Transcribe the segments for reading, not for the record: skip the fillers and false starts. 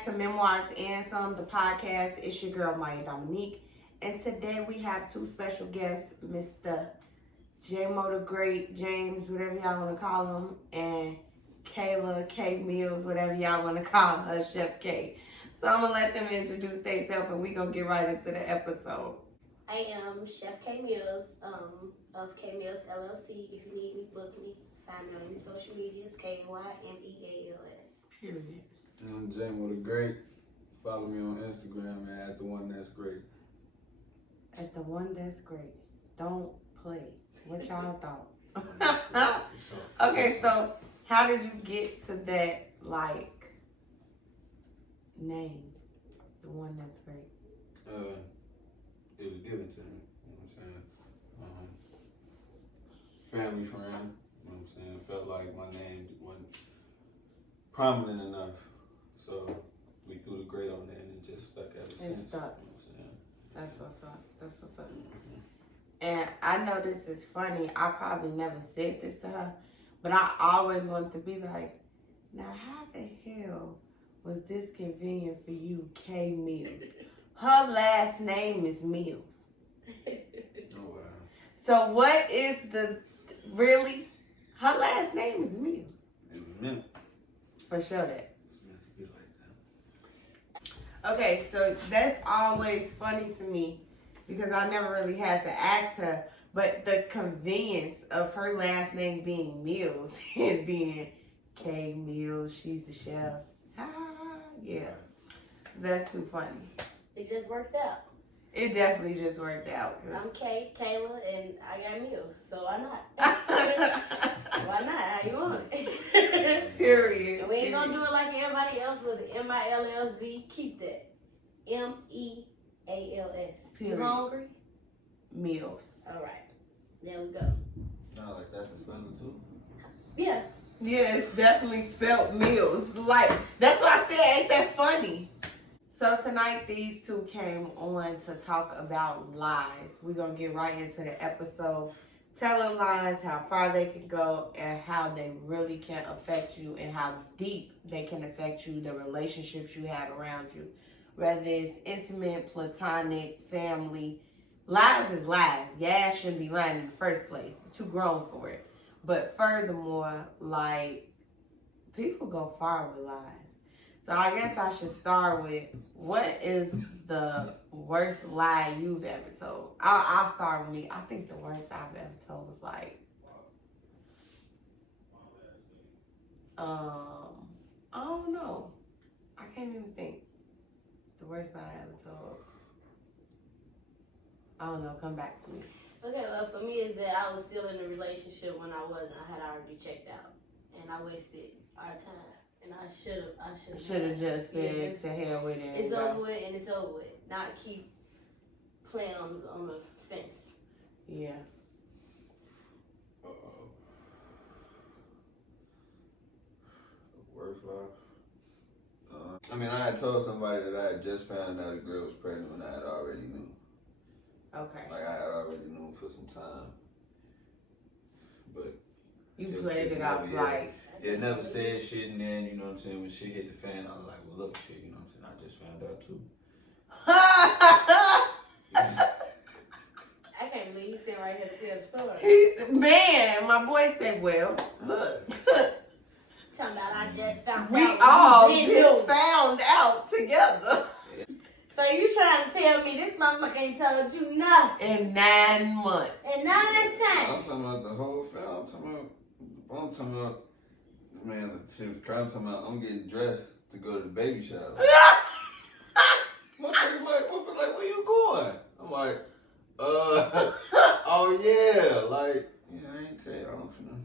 back to Memoirs and Some, the podcast. It's your girl, Myia Dominique. And today we have two special guests, Mr. J-Mo the Great, James, whatever y'all want to call him, and Kaylah, K Mills, whatever y'all want to call her, Chef K. So I'm going to let them introduce themselves and we're going to get right into the episode. I am Chef K Mills of K Mills LLC. If you need me, book me. Find me on any social medias, KYMEALS. Period. I'm James the Great. Follow me on Instagram at the one that's great. At the one that's great. Don't play. What y'all thought? Okay, so how did you get to that, name? The one that's great. It was given to me. You know what I'm saying? Family friend. You know what I'm saying? Felt like my name wasn't prominent enough. So we threw the great on there and it just stuck ever since. It stuck. You know what I'm saying? That's what's up. That's what's up. And I know this is funny. I probably never said this to her, but I always wanted to be like, now how the hell was this convenient for you, K Mills? Her last name is Mills. Oh, wow. So what is really? Her last name is Mills. It was meant. For sure that. It was meant to be like that. Okay, so that's always funny to me because I never really had to ask her, but the convenience of her last name being Mills and then K Mills, she's the chef. Yeah, that's too funny. It just worked out. It definitely just worked out. I'm Kaylah, and I got Mills, so why not? Why not? How you want it? Period. And we ain't gonna do it like everybody else with the MILLZ. Keep that. MEALS. Period. You hungry? Mills. All right. There we go. Sound like that's a spelling too. Yeah. Yeah, it's definitely spelled Mills. That's why I said, ain't that funny? So tonight, these two came on to talk about lies. We're going to get right into the episode. Telling lies, how far they can go, and how they really can affect you, and how deep they can affect you, the relationships you have around you. Whether it's intimate, platonic, family. Lies is lies. Your ass shouldn't be lying in the first place. You're too grown for it. But furthermore, people go far with lies. So I guess I should start with, what is the worst lie you've ever told? I'll start with me. I think the worst I've ever told was I don't know. I can't even think. The worst lie I ever told. I don't know. Come back to me. Okay, well, for me, is that I was still in a relationship when I wasn't. I had already checked out, and I wasted our time. And I should have just said to hell with it. It's over with, and it's over with. Not keep playing on the fence. Yeah. Worst lie. I had told somebody that I had just found out a girl was pregnant when I had already knew. Okay. I had already known for some time. But you played it off it never said shit, and then, you know what I'm saying, when shit hit the fan, I was like, well, look, shit, you know what I'm saying, I just found out too. I can't believe he's sitting right here to tell the story. Man, my boy said, well, look. Talking about I just found out. We all just found out together. So you trying to tell me this motherfucker ain't told you nothing? In 9 months. And none of this time? I'm talking about the whole film. I'm talking about, man, she was crying, talking about, I'm getting dressed to go to the baby shower. Motherfucker like, where you going? I'm like, oh yeah, I ain't tell you, I don't finna.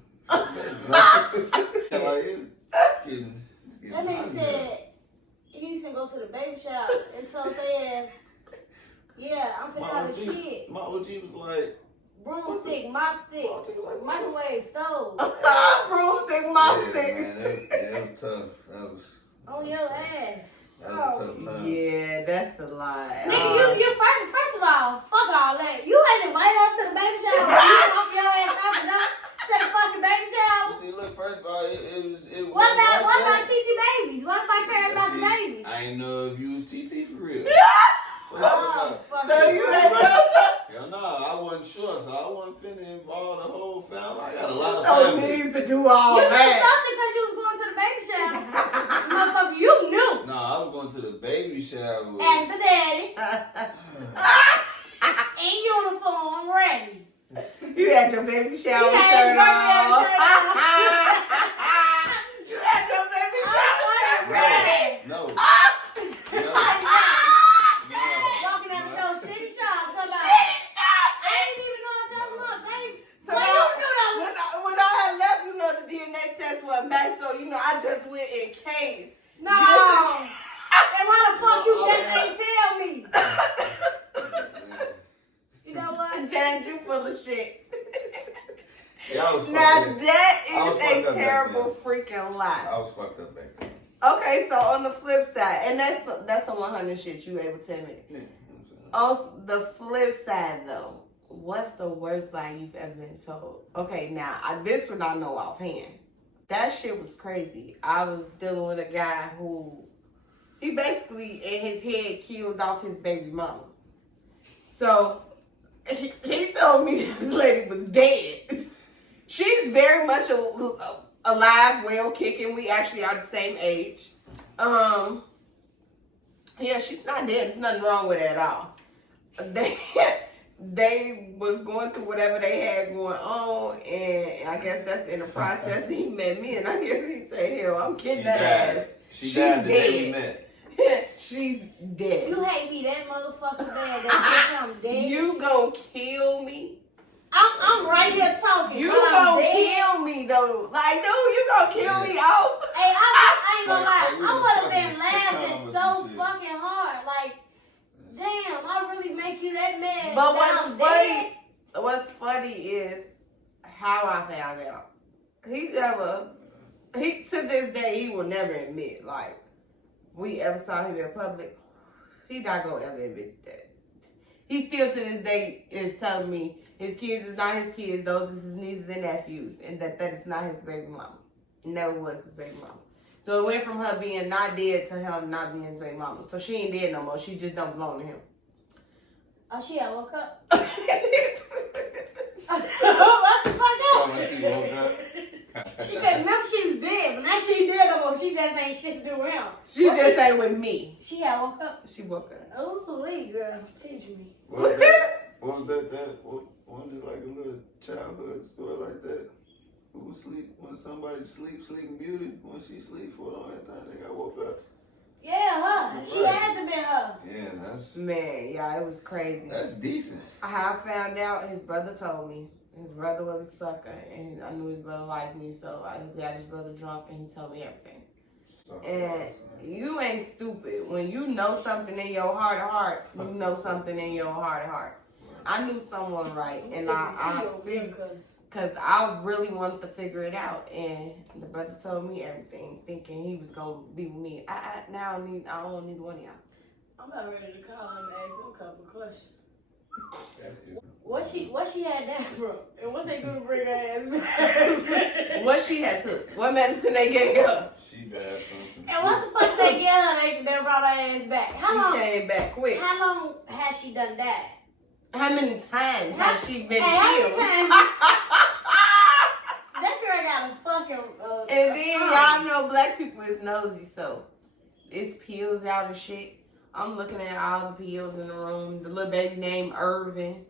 It's getting that nigga said he was finna go to the baby shower and told their ass, yeah, I'm finna have a kid. My OG was like, broomstick, mop stick, microwave, stove. Broomstick, mop stick. Man, that was tough. That was on your ass. That was a tough time. Yeah, that's the lie. Nigga, you first of all, fuck all that. You ain't invited us to the baby shower. You walk your ass out the door to the fucking baby shower. See, look, first of all, it was. What about TT babies? What if I cared about the babies? I ain't wasn't sure, so I wasn't finna involve the whole family. I got a lot of So family. needs to do all You knew that. something because you was going to the baby shower. Motherfucker, you knew. No, I was going to the baby shower. As the daddy. In uniform, ready. You had your baby shower You had shirt your on. baby shirt on. You had your baby shower shirt ready. No. Walking out the door, shitty shot. Shitty shop. I didn't even know if that was my baby. So Why you knew that? when I had left, you know, the DNA test wasn't back, so you know I just went in case. No. And why the fuck you just ain't tell me? You know what? James, you full of shit. Yeah, I was Now fucked up. that I was is fucked a up back terrible then. freaking lie. I was fucked up back then. Okay, so on the flip side, and that's some 100 shit you able to admit. Yeah, you know what I'm saying? On the flip side, though, what's the worst lie you've ever been told? Okay, now, this one I know offhand. That shit was crazy. I was dealing with a guy who, he basically, in his head, killed off his baby mama. So, he told me this lady was dead. She's very much alive, well, kicking. We actually are the same age. Yeah, she's not dead. There's nothing wrong with her at all. They was going through whatever they had going on, and I guess that's in the process. He met me, and I guess he said, "Hell, I'm kidding that ass. She died the day we met. She's dead. You hate me that motherfucker bad. That bitch, I'm dead. You gonna kill me? I'm right here talking. You I'm gonna dead. kill me though? Like, dude, you gonna kill me off? Hey, I ain't gonna lie. Like we I was would have fucking been sitcom laughing or so some shit. fucking hard. Like, damn, I really make you that mad. But that I'm dead? what's funny is how I found out. He to this day, he will never admit, like, we ever saw him in public. He not gonna ever admit that. He still to this day is telling me his kids is not his kids, those is his nieces and nephews, and that is not his baby mama. Never was his baby mama. So it went from her being not dead to him not being his baby mama. So she ain't dead no more. She just don't belong to him. Oh, she had woke up. What What the fuck So up? when she woke up, She said, remember she was dead, but now she ain't dead no more. She just ain't shit to do with him. She just ain't with me. She had woke up. She woke up. Oh, please, girl, teach me. What was that? Wasn't it like a little childhood story like that? Who was sleep when somebody Sleeping Beauty, when she sleep for a long time, they got woke up. Yeah, her. She Right. had to be her. Yeah, that's Man, it was crazy. decent. How I found out, his brother told me. His brother was a sucker, and I knew his brother liked me, so I just got his brother drunk, and he told me everything. And you ain't stupid. When you know something in your heart of hearts, you know something in your heart of hearts. I knew someone right, and I figured, because I really wanted to figure it out, and the brother told me everything, thinking he was going to be with me. I don't need one of y'all. I'm about ready to call him and ask him a couple of questions. That is- What she had that from? And what they do to bring her ass back? What she had took? What medicine they gave her? She bad from some And what the fuck they get her? They brought her ass back. She came back quick. How long has she done that? How many times has she been How many killed? times? That girl got a fucking. And then y'all know black people is nosy, so it's pills out and shit. I'm looking at all the pills in the room. The little baby named Irvin,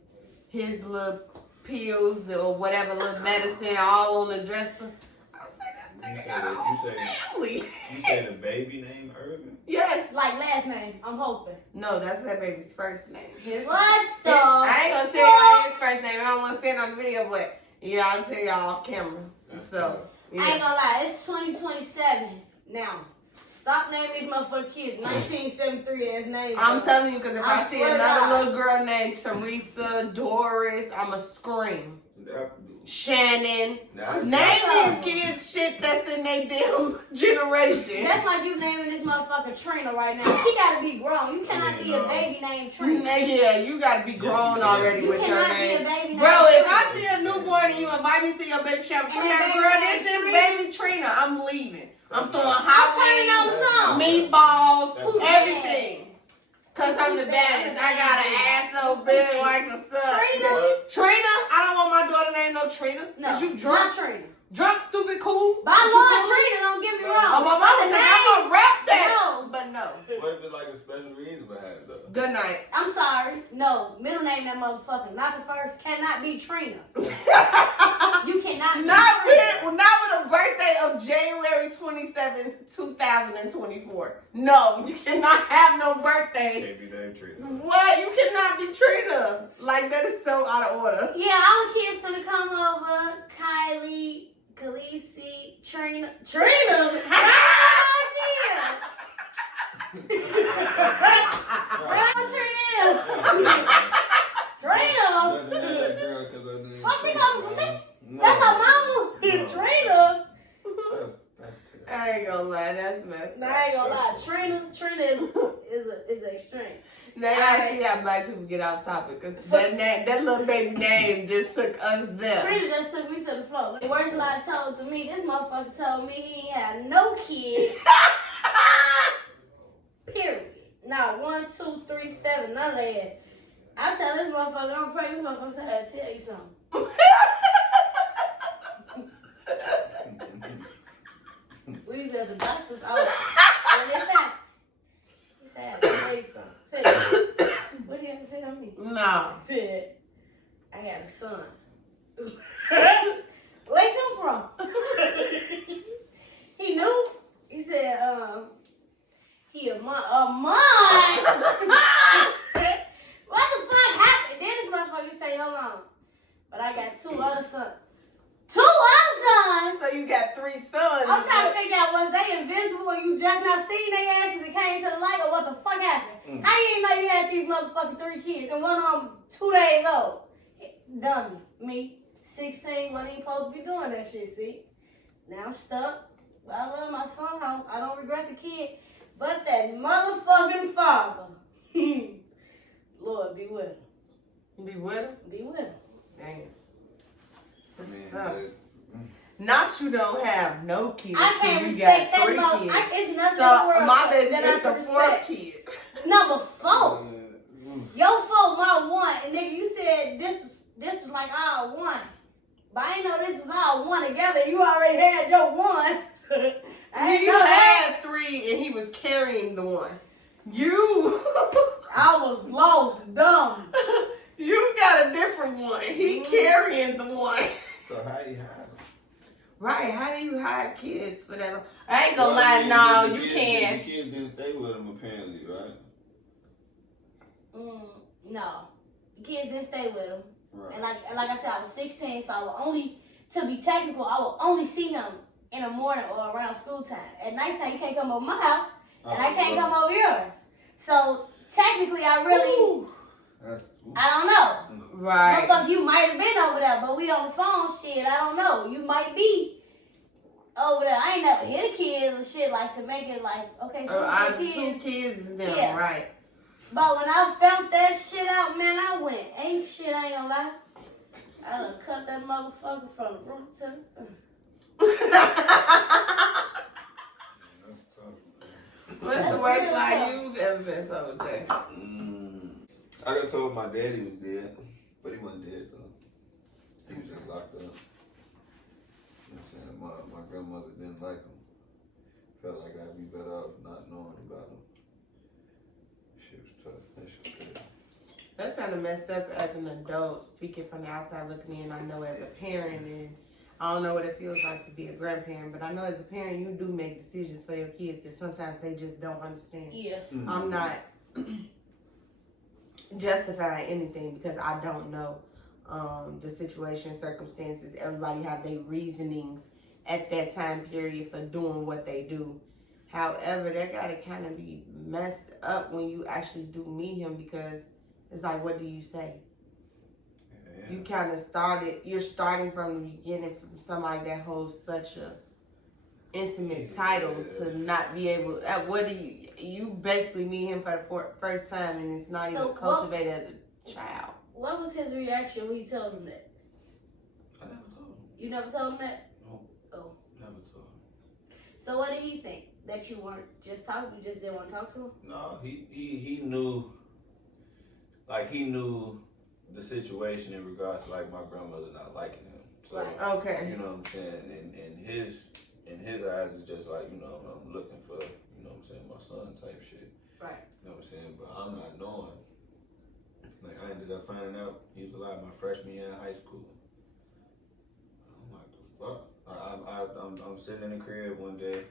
his little pills or whatever little medicine all on the dresser. I was like, this nigga got a whole family. You said a baby named Irvin? Yes. Like last name, I'm hoping. No, that's that baby's first name. What the? I ain't gonna tell y'all his first name. I don't want to say it on the video, but yeah, I'll tell y'all off camera. So, yeah. I ain't gonna lie, it's 2027 now. Stop naming these motherfucking kids 1973 as names. I'm telling you, because if I see swear to another God. little girl named Teresa, Doris, I'ma scream. Shannon. Name these kids shit that's in their damn generation. That's like you naming this motherfucker Trina right now. She gotta be grown. You cannot be a baby named Trina. Yeah, you gotta be grown already You with your cannot be name. a baby named Bro, if I Trina. see a newborn and you invite me to your baby shower, come And here, that girl, baby this named is Trina? baby Trina. I'm leaving. I'm throwing I'm hot turning on wings, some. meatballs, Who's everything. Cause I'm the Who's baddest. bad? I got an ass so big like the sun. Trina? What? Trina. No, Is you drunk? not Trina. Drunk, stupid, cool. But I love Trina, don't get me wrong. Oh, my mama said I'm gonna rap that. No. But no. What if it's like a special reason behind it though? Good night. I'm sorry. No, middle name that motherfucker. Not the first. Cannot be Trina. You cannot be Not Trina. with a birthday of January 27th, 2024. No, you cannot have no birthday. Can't be named Trina. What? You cannot be Trina. Like, that is so out of order. Yeah, all the kids finna come over. Kylie, Khaleesi, Trina. Trina? How she is? Trina. Why she coming for me? No. That's her mama. No. Trina. That's terrible. I ain't gonna lie, that's messed Nah, up. I ain't gonna lie. Trina is extreme. Now y'all see how black people get off topic, cause that little baby name just took us there. Trina just took me to the floor. The worst lie told to me, this motherfucker told me he ain't had no kid. Period. Not 1, 2, 3, 7, none of that. I tell this motherfucker I'm pregnant. This motherfucker said, I gotta tell you something. We was at the doctor's office. When this happened, he said, I had to tell you something. Said, what you have to say to me? No. Said, I got a son. Where he come from? He knew. He said, he a month. A month? What the fuck happened? Then this motherfucker say, hold on. But I got 2 other sons. 2 other sons? So you got 3 sons. I'm trying to figure out, was they invisible and you just not seen their asses and came to the light, or what the fuck happened? How you didn't know you had these motherfucking 3 kids and one of them 2 days old? Dummy. Me, 16, wasn't even supposed to be doing that shit, see? Now I'm stuck. But I love my son. I don't regret the kid. But that motherfucking father. Lord, be with him. Be with him? Be with him. Damn. I mean, Tough. Not you don't have no kids. I can't you respect got that 3 mother. kids. It's nothing in the So world my baby that is I the can 4th respect. kid. Number 4. Your fault, my 1. And nigga, you said this was like our 1. But I didn't know this was our 1 together. You already had your 1. I You know that. had 3 and he was carrying the 1. You I was lost, dumb. you got a different 1. He carrying the 1. So how you hide them? Right, how do you hide kids for that long? I ain't gonna lie, no, you can. The kids didn't stay with him apparently, right? No. The kids didn't stay with him. Right. And like I said, I was 16, so I would only, to be technical, I would only see him in the morning or around school time. At nighttime, you can't come over my house, and I can't come over yours. So technically, I really, I don't know. Right. Motherfucker, you might have been over there, but we on the phone, shit, I don't know. You might be over there. I ain't never hit the kids and shit, like, to make it like, okay, so I the 2 kids. kids is them, Yeah. right. But when I found that shit out, man, I went ape shit, I ain't gonna lie. I done cut that motherfucker from the root to the... That's tough. What's the worst lie you've ever been told, Jay? I got told my daddy was dead, but he wasn't dead though. He was just locked up. You know what I'm saying? My grandmother didn't like him. Felt like I'd be better off not knowing about him. Shit was tough. That shit was crazy. That's kind of messed up as an adult, speaking from the outside looking in. I know as a parent, and I don't know what it feels like to be a grandparent, but I know as a parent, you do make decisions for your kids that sometimes they just don't understand. Yeah. I'm not justifying anything because I don't know the situation, circumstances. Everybody have their reasonings at that time period for doing what they do. However, that gotta kind of be messed up when you actually do meet him, because it's like, what do you say? Yeah. You kind of you're starting from the beginning from somebody that holds such a intimate title to not be able, what do you basically meet him for the first time and it's not even cultivated as a child. What was his reaction when you told him that? I never told him. You never told him that? No. Oh. Never told him. So what did he think? That you weren't just talking, you just didn't want to talk to him? No, he knew, like he knew the situation in regards to like my grandmother not liking him. So, Okay. you know what I'm saying? In his eyes, it's just like, you know, I'm looking for, you know what I'm saying, my son type shit. Right. You know what I'm saying? But I'm not knowing. Like, I ended up finding out he was alive my freshman year in high school. I'm like, the fuck? I'm sitting in the crib one day.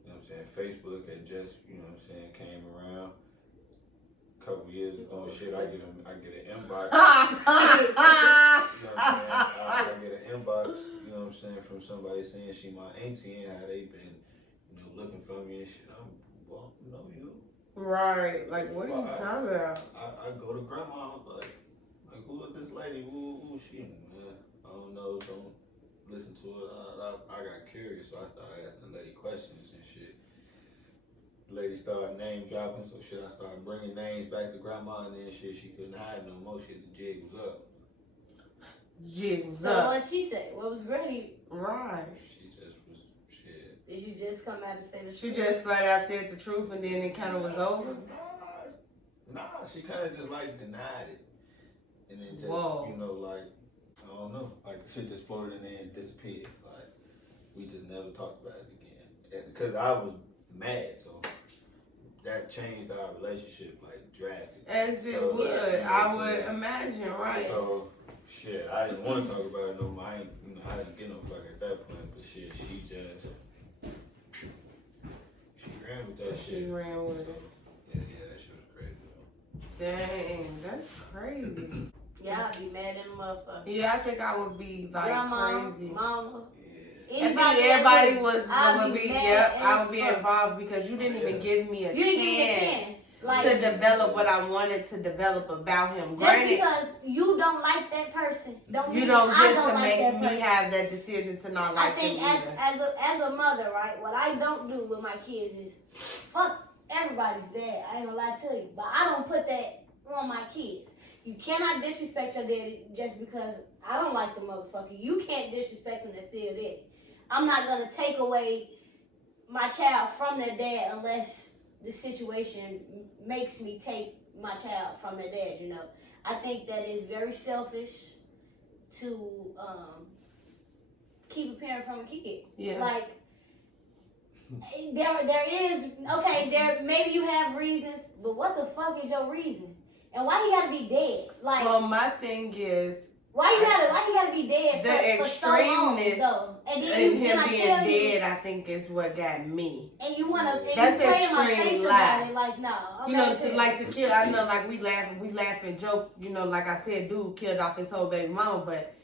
You know what I'm saying? Facebook had just, you know what I'm saying, came around a couple years ago and shit. I get an inbox. You know what I'm saying? I get an inbox, you know what I'm saying, from somebody saying she my auntie and how they been, you know, looking for me and shit. I'm, well, no, you. Right. Like, what are you talking about? I go to grandma, like, who is this lady? Who is she? Man, I don't know. Don't listen to it. I got curious, so I started asking the lady questions and shit. The lady started name dropping, so shit, I started bringing names back to grandma, and then shit, she couldn't hide no more. Shit, the jig was up. Jig was So up. what she said? What was Granny? Right. She just was shit. Did she just come out and say the She truth? just flat out said the truth, and then it kind of was over. Nah, she kind of just like denied it, and then just Whoa. you know, like, I don't know, like the shit just floated in there and disappeared. Like, we just never talked about it again, because I was mad, so that changed our relationship like drastically. As it So, would, I would imagine, right? So shit, I didn't want to talk about it no more. I didn't get no fuck at that point, but shit, she ran with that shit. She ran with it. Yeah, that shit was crazy though. Dang, that's crazy. Yeah, I'd be mad in the motherfucker. Yeah, I think I would be like Grandma, crazy. mama. I think everybody would be I would be involved because you didn't even give me a chance. Like, to develop what I wanted to develop about him. Just Granted, because you don't like that person, you don't get to like make me have that decision to not like I think them either. as a mother, right, what I don't do with my kids is fuck everybody's dad. I ain't gonna lie to you. But I don't put that on my kids. You cannot disrespect your daddy just because I don't like the motherfucker. You can't disrespect them that's still there. I'm not gonna take away my child from their dad unless the situation makes me take my child from their dad, you know. I think that is very selfish to keep a parent from a kid. Yeah. Like, there is, okay, there maybe you have reasons, but what the fuck is your reason? And why he gotta be dead? Like, Well, my thing is, why you gotta be dead the for so long, extremeness though? And in then him being dead, I think is what got me. And you wanna, That's you play in my extreme face lie. about it, like, no. You know, to kill, I know, like, we laugh and joke, you know, like I said, dude killed off his whole baby mama, but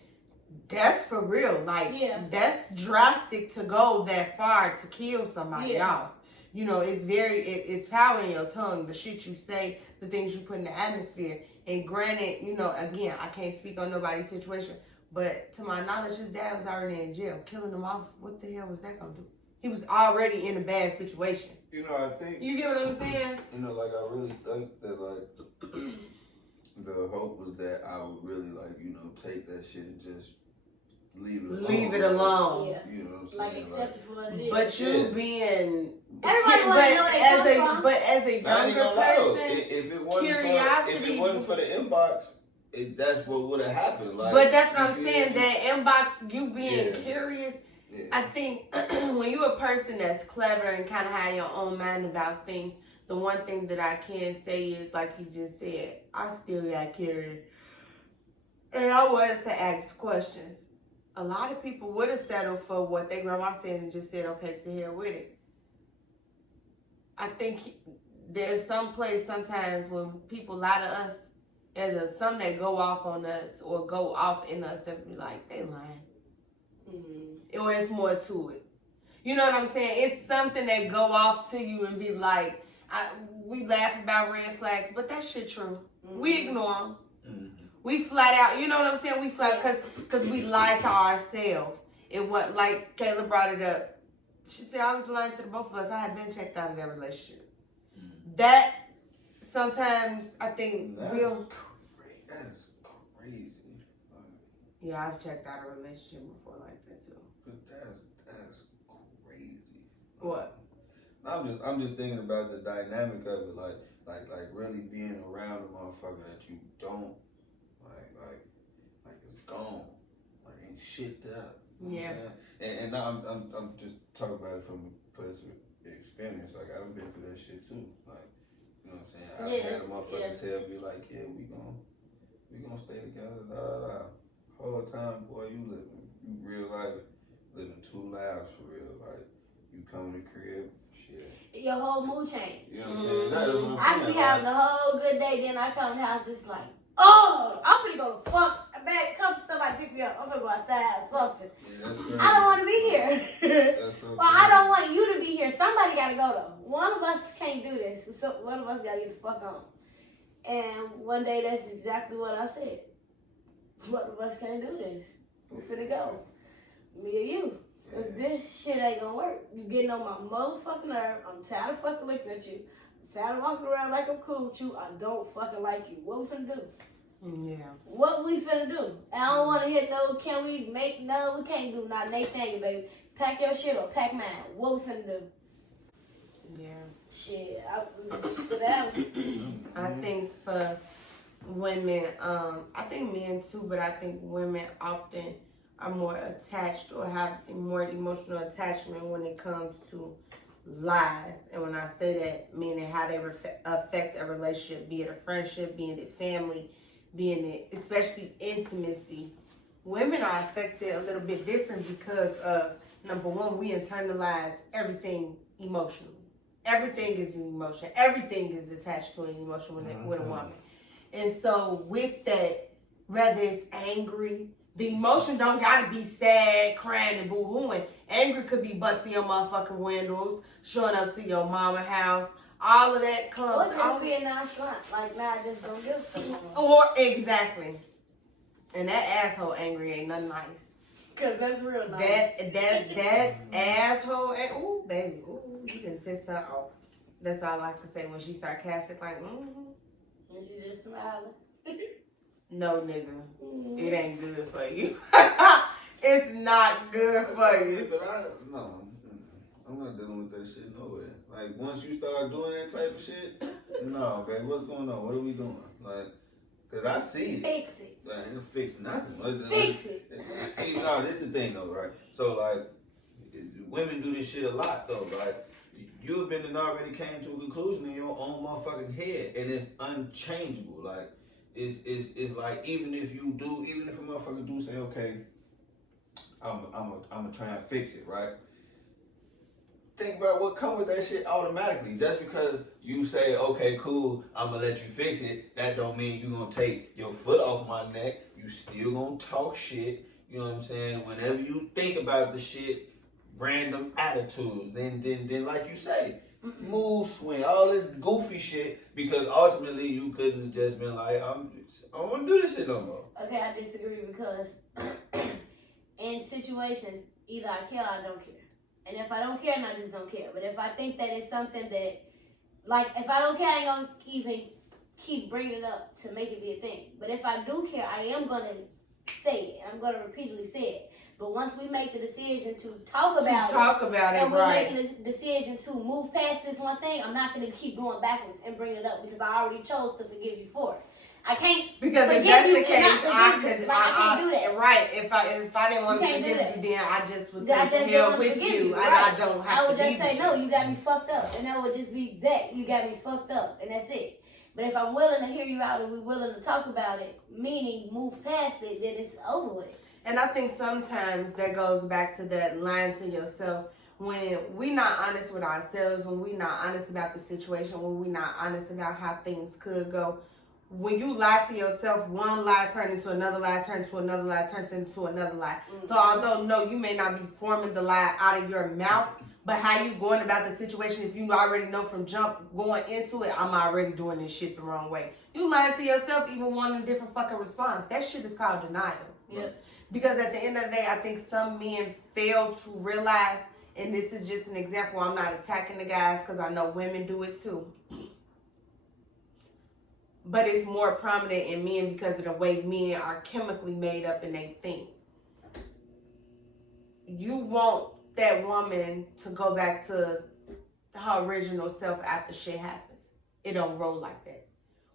that's for real. Like, that's drastic to go that far to kill somebody off. You know, it's power in your tongue, the shit you say, the things you put in the atmosphere. And granted, you know, again, I can't speak on nobody's situation, but to my knowledge, his dad was already in jail. Killing him off, what the hell was that gonna do? He was already in a bad situation. You know, I think... You get what I'm saying? You know, like, I really think that, like, the hope was that I would really, like, you know, take that shit and just leave it alone. Leave it alone. Yeah. You know what I'm saying? Like, accept it for what it is. But you being... Everybody wants to know where they come from. But as a younger person, if it wasn't for the inbox, that's what would have happened. Like, but that's what I'm saying. That inbox, you being curious. Yeah. I think when you're a person that's clever and kind of have your own mind about things, the one thing that I can say is, like he just said, I still got curious. And I wanted to ask questions. A lot of people would have settled for what their grandma said and just said, okay, to hell with it. I think there's some place sometimes when people lie to us, as some that go off on us or go off in us that be like, they lying. Mm-hmm. Or it's more to it. You know what I'm saying? It's something that go off to you and be like, we laugh about red flags, but that shit true. Mm-hmm. We ignore them. Mm-hmm. We flat out, you know what I'm saying? We flat, because we lie to ourselves. It was like Kaylah brought it up. She said, I was lying to the both of us. I had been checked out of that relationship. Mm-hmm. That sometimes I think that's crazy. Yeah, I've checked out a relationship before like that too. But that's crazy. What? I'm just thinking about the dynamic of it, like really being around a motherfucker that you don't like it's gone. Like, and ain't shit up. You know Yeah. what I'm saying? And now I'm just talking about it from a place of experience. Like I've been through that shit too. Like, you know what I'm saying? I had a motherfucker tell me like, yeah, we gonna stay together, da da da. Whole time, boy, you real life, living 2 lives for real. Like, you come to the crib, shit. Your whole mood change. You know what I'm saying? That's what I'm I saying. could be having a whole good day, then I come to the house, it's like, oh, I'm finna go to fuck. Come somebody pick me up. I'm finna go outside or something. Yeah, that's crazy. I don't want to be here. That's so Well, I don't want you to be here. Somebody gotta go though. One of us can't do this. So one of us gotta get the fuck on. And one day that's exactly what I said. One of us can't do this. We finna go. Me and you. Cause this shit ain't gonna work. You getting on my motherfucking nerve. I'm tired of fucking looking at you. I'm tired of walking around like I'm cool with you. I don't fucking like you. What we finna do? Yeah. What we finna do? I don't wanna hear no, can we make, no, we can't do not Nathaniel, baby. Pack your shit or pack mine. What we finna do? Yeah. Shit, whatever. I think for women, I think men too, but I think women often are more attached or have more emotional attachment when it comes to lies. And when I say that, meaning how they affect a relationship, be it a friendship, be it family, being it especially intimacy. Women are affected a little bit different because of, number one, we internalize everything emotionally. Everything is an emotion. Everything is attached to an emotion with a woman. And so with that, whether it's angry, the emotion don't gotta be sad, crying, and boo-hooing. Angry could be busting your motherfucking windows, showing up to your mama house. All of that comes. Or just being nonchalant. Like, nah, I just don't give a fuck. Or, exactly. And that asshole angry ain't nothing nice. Cause that's real nice. That asshole, ooh, baby, ooh, you done pissed her off. That's all I can say when she sarcastic, like, And she just smiling. No, nigga, it ain't good for you. It's not good for you. But I'm not dealing with that shit nowhere. Like, once you start doing that type of shit, no, baby, what's going on? What are we doing? Like, cause I see it. Fix it. Like, it'll fix nothing. Fix it. See, no, this the thing though, right? So like, women do this shit a lot though. Like, you have been and already came to a conclusion in your own motherfucking head, and it's unchangeable. Like, it's like even if a motherfucker do say, okay, I'm gonna try and fix it, right? Think about what come with that shit automatically. Just because you say, okay, cool, I'm gonna let you fix it, that don't mean you gonna take your foot off my neck. You still gonna talk shit. You know what I'm saying? Whenever you think about the shit, random attitudes, then like you say, mood swing, all this goofy shit, because ultimately you couldn't have just been like, I don't want to do this shit no more. Okay, I disagree because in situations, either I care or I don't care. And if I don't care, then I just don't care. But if I think that it's something that, like, if I don't care, I ain't gonna even keep bringing it up to make it be a thing. But if I do care, I am gonna say it. I'm gonna repeatedly say it. But once we make the decision to talk about it, and we're making the decision to move past this one thing, I'm not gonna keep going backwards and bring it up because I already chose to forgive you for it. I can't. Because if that's the case, I can't do that. Right. If I didn't want to forgive you, then I just was sent to hell with you. And I don't have to. I would just say, no, you got me fucked up. And that would just be that. You got me fucked up. And that's it. But if I'm willing to hear you out and we're willing to talk about it, meaning move past it, then it's over with. And I think sometimes that goes back to that lying to yourself. When we're not honest with ourselves, when we're not honest about the situation, when we're not honest about how things could go, when you lie to yourself, one lie turns into another lie, turns to another lie, turns into another lie. Mm-hmm. So although, no, you may not be forming the lie out of your mouth, but how you going about the situation, if you already know from jump going into it, I'm already doing this shit the wrong way. You lying to yourself, even wanting a different fucking response. That shit is called denial. Yeah. Because at the end of the day, I think some men fail to realize, and this is just an example, I'm not attacking the guys because I know women do it too. But it's more prominent in men because of the way men are chemically made up and they think. You want that woman to go back to her original self after shit happens. It don't roll like that.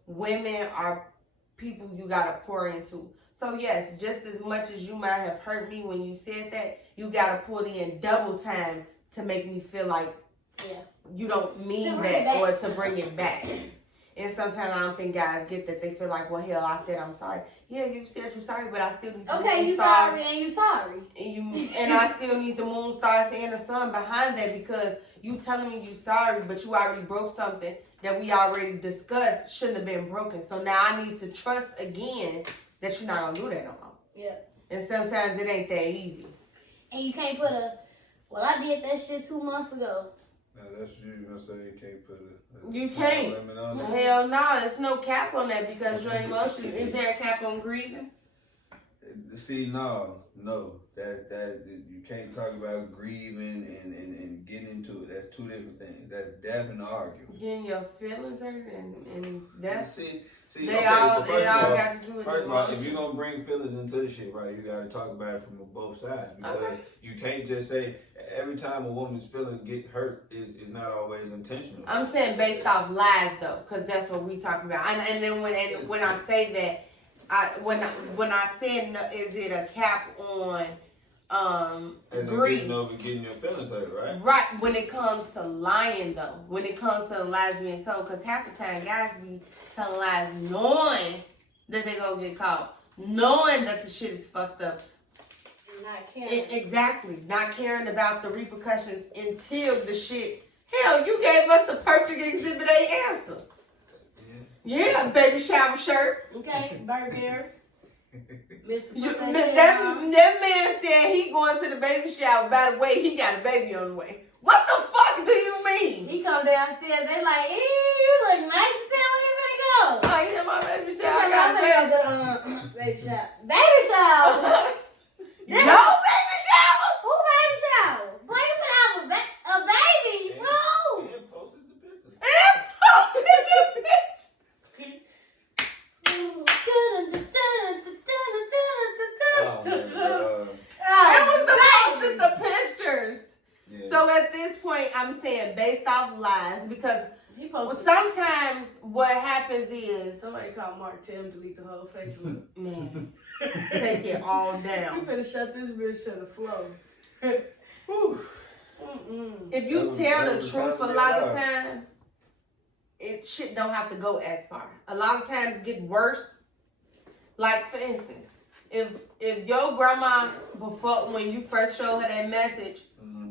Women are people you gotta pour into. So yes, just as much as you might have hurt me when you said that, you gotta put in double time to make me feel like you don't mean that or to bring it back. And sometimes I don't think guys get that. They feel like, well, hell, I said I'm sorry. Yeah, you said you're sorry, but I still need the moon you stars. sorry and you sorry. And I still need the moon stars and the sun behind that, because you telling me you sorry, but you already broke something that we already discussed shouldn't have been broken. So now I need to trust again that you're not going to do that no more. Yeah. And sometimes it ain't that easy. And you can't put well, I did that shit 2 months ago. Now that's what you're gonna say. You can't put a You can't. limit on it. Hell no, there's no cap on that, because your emotions. Is there a cap on grieving? See, no, that you can't talk about grieving and getting into it. That's two different things. That's death and arguing. Getting your feelings hurt and that's see. they Okay, all first of all, got to do with first of all, if emotion. you're gonna bring feelings into the shit, right, you gotta talk about it from both sides, because Okay. you can't just say every time a woman's feeling get hurt is not always intentional. I'm saying based off lies though, because that's what we talking about. And then when I say that, when I said no, is it a cap on grief? Getting your feelings hurt, right? Right, when it comes to lying though, when it comes to the lies being told, because half the time guys be telling lies knowing that they gonna get caught, knowing that the shit is fucked up. Not caring. Exactly, not caring about the repercussions until the shit. Hell, you gave us the perfect Exhibit A answer. Yeah, baby shower shirt. Okay, Burberry. Mr. That man said he going to the baby shower. By the way, he got a baby on the way. What the fuck do you mean? He come downstairs, they like, you look nice as hell, where you finna go? Oh, yeah, my baby shower. I got a baby. Baby shower. Baby shower? Yo, baby shower? Who baby shower? Boy, you finna have a baby, bro. And posted the pictures. And posted the picture. It was the pictures. Yeah. So at this point, I'm saying based off lies, because He posted. sometimes what happens is, Somebody called Mark, tell him to delete the whole Facebook. man, take it all You down. finna shut this bitch to the flow. If you That tell the was the truth time a to lot get of out. times, shit don't have to go as far. A lot of times it get worse. Like for instance, if your grandma before when you first showed her that message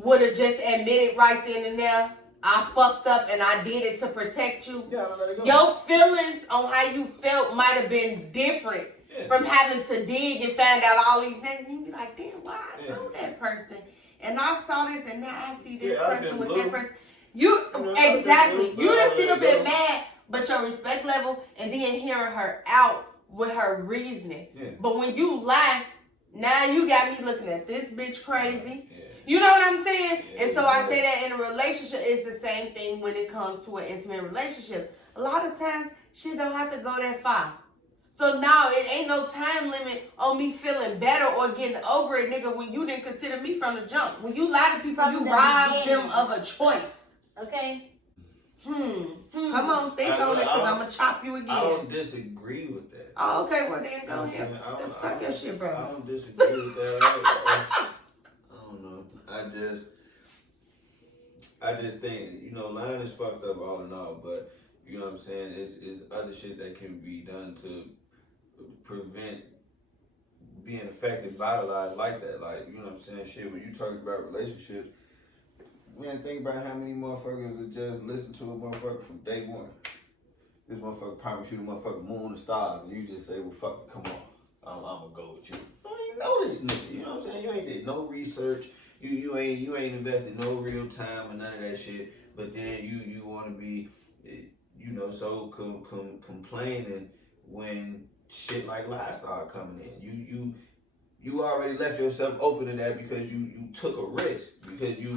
would have just admitted right then and there, I fucked up and I did it to protect you. Yeah, let it go. Your feelings on how you felt might have been different from having to dig and find out all these things. And you be like, damn, why I know that person? And I saw this and now I see this person with that person. Exactly. You'd have still been mad, but your respect level and then hearing her out with her reasoning. Yeah. But when you lie, now you got me looking at this bitch crazy. Yeah. You know what I'm saying? Yeah, And so I say that in a relationship, it's the same thing when it comes to an intimate relationship. A lot of times, shit don't have to go that far. So now it ain't no time limit on me feeling better or getting over it, nigga, when you didn't consider me from the jump. When you lie to people, From you the rob beginning. them of a choice. Okay? Come on, think on it, because I'm going to chop you again. I don't disagree with that. Oh, okay, well then go I'm ahead. saying, Talk your shit, bro. I don't disagree with that. I don't know. I just think, lying is fucked up all in all, but you know what I'm saying? It's other shit that can be done to prevent being affected by the lies like that. Like, you know what I'm saying? Shit, when you talking about relationships, man, think about how many motherfuckers that just listen to a motherfucker from day one. This motherfucker promised you the motherfucking moon and stars, and you just say, well, fuck it, come on. I'm gonna go with you. Don't even know this nigga, you know what I'm saying? You ain't did no research. You ain't invested no real time or none of that shit. But then you want to be, so complaining when shit like lies start coming in. You already left yourself open to that because you took a risk.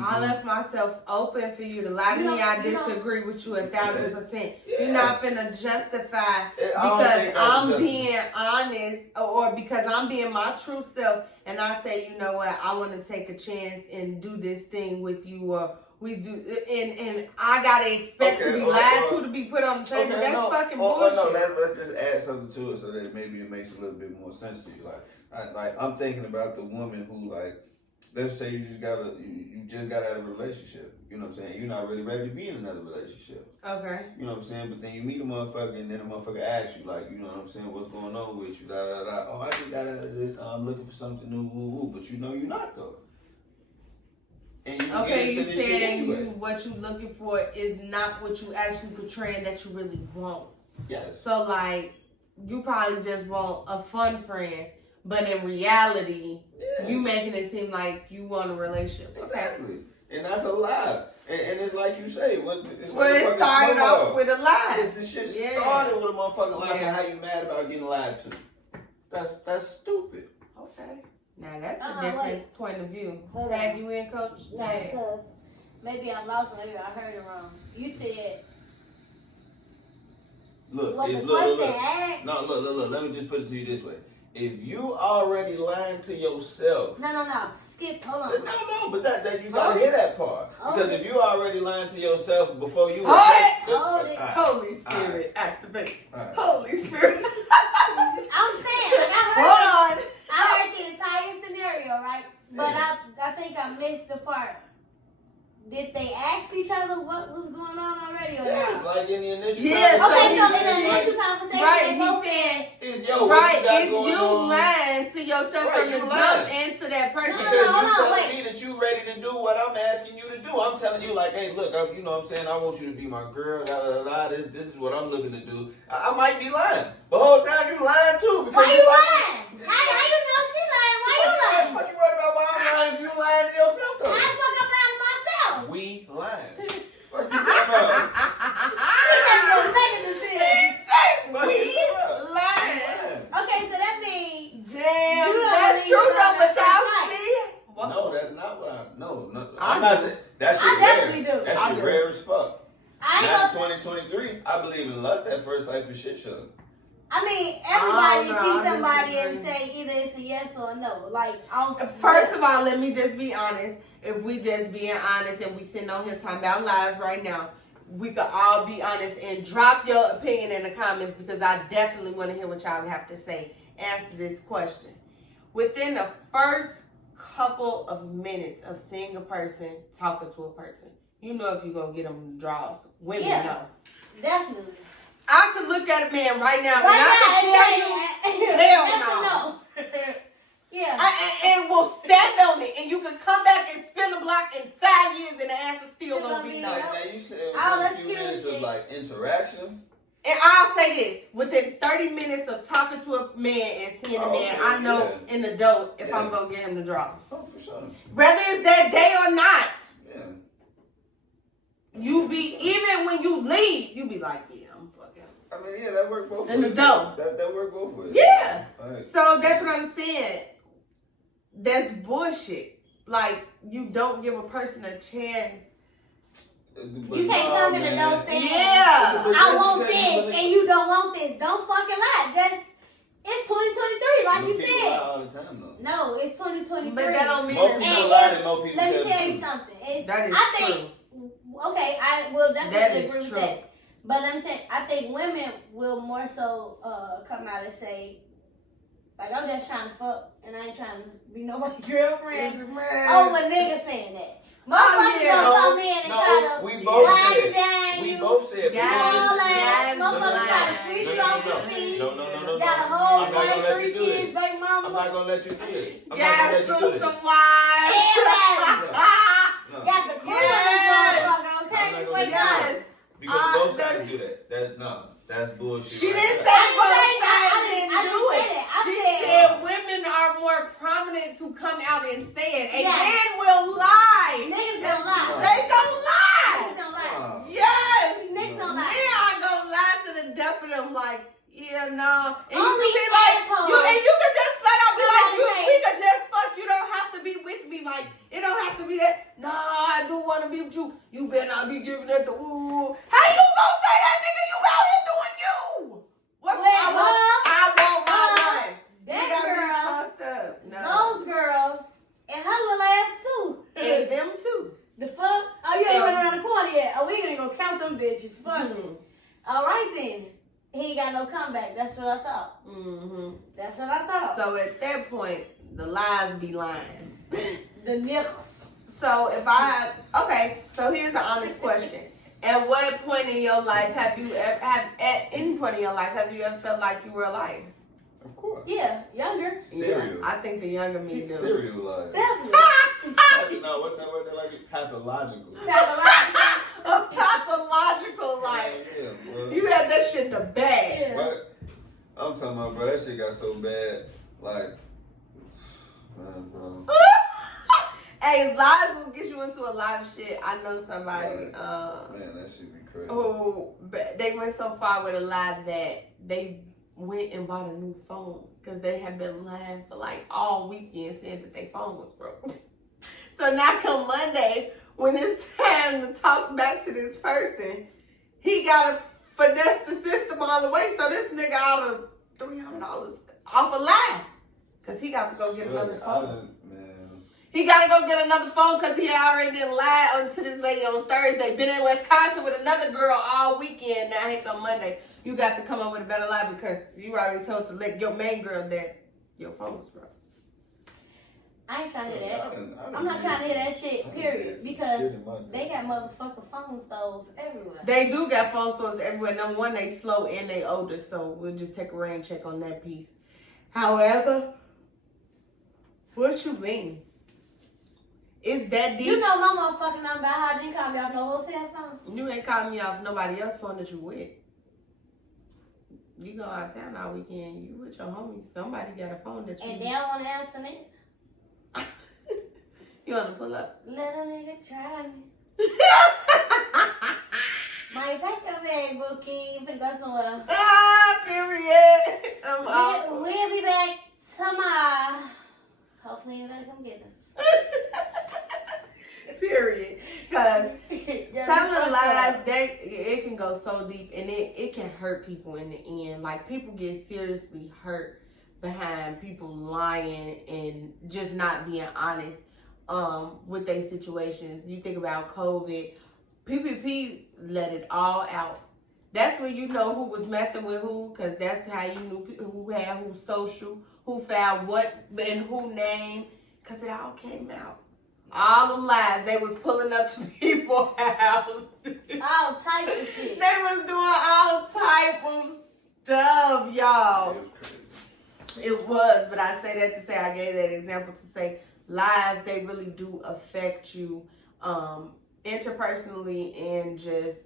I left myself open for you to lie to me. I disagree with you 1,000%. Yeah. You're not finna justify don't because think that's I'm being honest or because I'm being my true self and I say, you know what, I want to take a chance and do this thing with you, or we do, and I gotta expect to be lied to be put on the table. That's fucking bullshit. No, let's just add something to it so that maybe it makes a little bit more sense to you. Like I'm thinking about the woman who, like, let's say you just got out of a relationship. You know what I'm saying? You're not really ready to be in another relationship. Okay. You know what I'm saying? But then you meet a motherfucker and then the motherfucker asks you, like, you know what I'm saying, what's going on with you? Da da da. Oh, I just got out of this. I'm looking for something new. Woo woo. But you know you're not though. And you okay, you get into this shit saying anyway. what you looking for is not what you actually portraying that you really want. Yes. So like, you probably just want a fun friend, but in reality, you making it seem like you want a relationship. Exactly. And that's a lie. And it's like you say, it started off with a lie. The shit started with a motherfucking lie. So how you mad about getting lied to? That's stupid. Okay. Now that's a different point of view. Tag you in, Coach? Tag. Because maybe I'm lost, maybe I heard it wrong. You said, look. Let me just put it to you this way. If you already lying to yourself. No. Skip, hold on. No, but that you gotta hear that part. Because if you already lying to yourself before you Hold it. Holy Spirit, activate. Holy Spirit. I'm saying, I heard the entire scenario, right? But I think I missed the part. Did they ask each other what was going on already or yes, not? Like in the initial conversation. Okay, so in the initial conversation, right, they both said, it's you lying to yourself from the jump into that person. Because you telling me that you ready to do what I'm asking you to do. I'm telling you like, hey, look, you know what I'm saying? I want you to be my girl, This is what I'm looking to do. I might be lying. The whole time you lying too. Why you lying? How you know she lying? Why you lying? What you worried about why I'm lying if you lying to yourself though? How the fuck I'm lying to myself? We lying. What you talking about? He got some negative shit. We lying. Okay, so that means that's true though, but y'all see. No, that's not what I'm not saying. That shit definitely rare. do. That shit rare as fuck. Not 2023. I believe in lust at first sight for shit show. I mean, everybody sees somebody and say either it's a yes or a no. Like, first of all, let me just be honest. If we just being honest and we sitting on here talking about lies right now, we could all be honest and drop your opinion in the comments because I definitely want to hear what y'all have to say. Answer this question. Within the first couple of minutes of seeing a person, talking to a person, you know if you're going to get them draws. Women know. Definitely. I could look at a man right now and I can tell you, hell no. Yeah. And we'll stand on it, and you can come back and spin the block in 5 years, and the answer still gonna be no. Like, now you said a few minutes of like interaction. And I'll say this: within 30 minutes of talking to a man and seeing a man, I know in the dope if I'm gonna get him to draw. Oh, for sure. Whether it's that day or not. Yeah. You be even when you leave, you be like, yeah, I'm fucking. I mean, that worked both ways. In the dope. That worked both ways. Yeah. Right. So that's what I'm saying. That's bullshit. Like, you don't give a person a chance. You can't come in and don't say, I want this, and you don't want this. Don't fucking lie. Just, it's 2023, like you said. Lie all the time, though. No, it's 2023. But that don't mean more people lie than more people let tell me tell the you truth. something. That is true. Okay, I will definitely agree with true. that. But let me tell you, I think women will more so come out and say, like, I'm just trying to fuck, and I ain't trying to be nobody's girlfriend. Over nigga saying that. Motherfuckers gonna come in and try to ride it down you. We both said all that. Motherfuckers try to sweep you off your feet. No. Got a whole wife, 3 kids, baby mama. I'm not gonna let you do this. Got a system wife. Got the crew in this motherfucker, okay? Wake up. Because both sides do that. That's bullshit. She didn't say both sides didn't do it. She said women are more prominent to come out and say it. A man will lie. Niggas don't lie. They don't lie. Niggas don't lie. Yes. Niggas don't lie. Men are gonna lie to the death of them like, yeah, no. And only you can be like, and you could just flat out be like, we could just fuck. You don't have to be with me. Like, it don't have to be that. Nah, I do want to be with you. You better not be giving that to ooh. How you gonna say that, nigga? You out here doing you. What's I want my life. That girl, no. those girls, and her little ass too. And them too. The fuck? Oh, you ain't got no comeback. That's what I thought. Mm-hmm. That's what I thought. So at that point, the lies be lying. The nickels. So if I had, okay, so here's an honest question. At what point in your life at any point in your life, have you ever felt like you were a liar? Of course. Yeah, younger. Serial. Yeah, I think the younger me do. Serial lies. Definitely. No, what's that word they like it? Pathological. A pathological liar. Yeah, bro. You had that shit in the bag. Yeah. But I'm talking about, bro, that shit got so bad, like, man, bro. Hey, lies will get you into a lot of shit. I know somebody, Man, that shit be crazy. they went so far with a lie that they went and bought a new phone because they had been lying for like all weekend saying that their phone was broke. So now come Monday, when it's time to talk back to this person, he gotta finesse the system all the way. So this nigga out of $300 off a lie. Cause he got to go get another phone. He got to go get another phone because he already did lie to this lady on Thursday. Been in Wisconsin with another girl all weekend. Now here come Monday. You got to come up with a better lie because you already told your main girl that your phone was broke. I ain't trying to hear that. I'm not trying to hear that shit, period. Because they got motherfucking phone stores everywhere. They do got phone stores everywhere. Number one, they slow and they older, so we'll just take a rain check on that piece. However, what you mean? It's that deep. You know my motherfucking number. How'd you call me off no hotel phone? You ain't calling me off nobody else's phone that you with. You go out of town all weekend. You with your homies. Somebody got a phone that you. And they don't want to answer it. You want to pull up? Let a nigga try me. My pack your bag, Bookie. You finna go somewhere. Period. We'll be back tomorrow. Hopefully you better come get us. Period. Because telling lies, it can go so deep and it can hurt people in the end. Like, people get seriously hurt behind people lying and just not being honest with their situations. You think about COVID, PPP let it all out. That's when you know who was messing with who, because that's how you knew who had who's social, who found what in who name, because it all came out. All the lies they was pulling up to people's houses. All type of shit. They was doing all type of stuff, y'all. It was crazy. It was, but I say that to say, I gave that example to say lies, they really do affect you interpersonally and just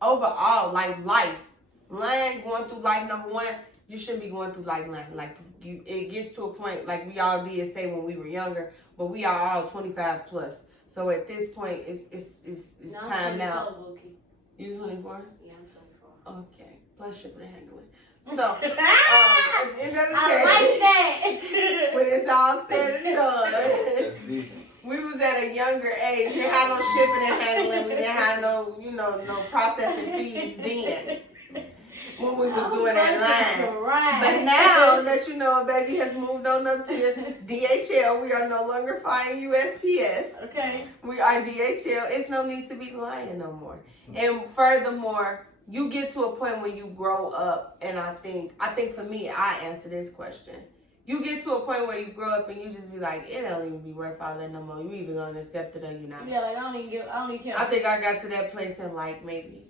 overall, like life. Lying, going through life, number one, you shouldn't be going through life lying. Like, it gets to a point, like we all did say when we were younger, but we are all 25 plus. So at this point, it's time out. You 24? Yeah, I'm 24. Okay. Plus shipping and handling. So, at the end of the day, I like that. when it's all said and done, That's decent. we was at a younger age. We didn't have no shipping and handling. We didn't have no, no processing fees then. When we was doing that line. But now that a baby has moved on up to DHL, we are no longer flying USPS. Okay. We are DHL. It's no need to be lying no more. And furthermore, you get to a point when you grow up, and I think for me, I answer this question. You get to a point where you grow up and you just be like, it don't even be worth all that no more. You either gonna accept it or you not. Yeah, like I don't even care. I think I got to that place in like maybe